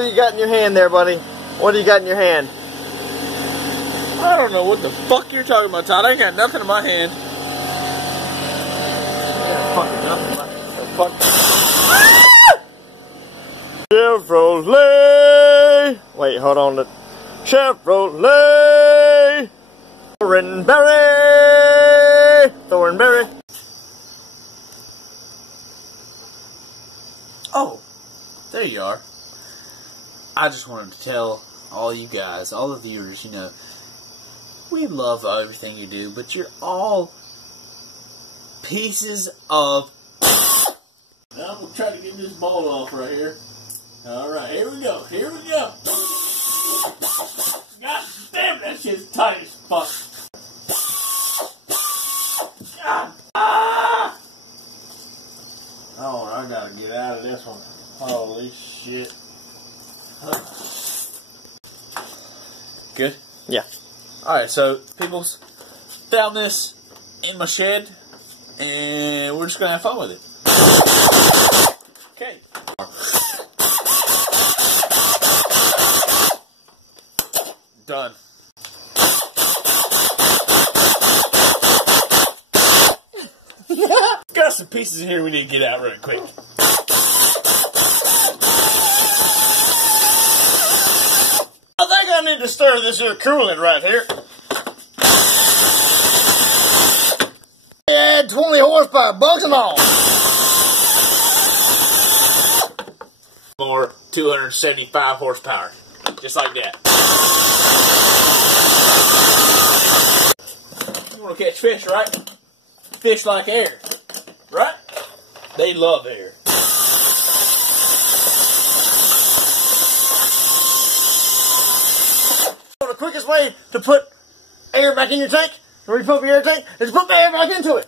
do you got in your hand there, buddy? What do you got in your hand? I don't know what the fuck you're talking about, Todd. I ain't got nothing in my hand. Chevrolet. Wait, hold on. Chevrolet. Thornberry. Oh, there you are. I just wanted to tell all you guys, all the viewers, you know, we love everything you do, but you're all pieces of... Now we'll try to get this ball off right here. Alright, here we go. Here we go. God damn, that shit's tight as fuck. God. Ah! Oh, I gotta get out of this one. Holy shit. Good? Yeah. Alright, so, peoples, found this in my shed, and we're just gonna have fun with it. Okay. Done. Got some pieces in here we need to get out really quick. I think I need to stir this here coolant right here. Add 20 horsepower, bugs and all. More 275 horsepower. Just like that. You want to catch fish, right? Fish like air. Right? They love air. The quickest way to put air back in your tank, to refill your air tank, is to put the air back into it.